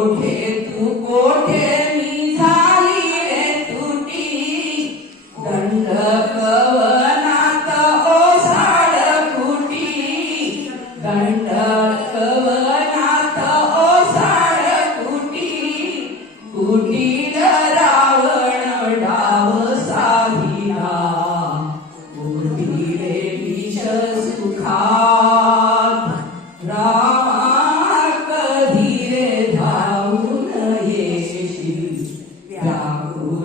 okay.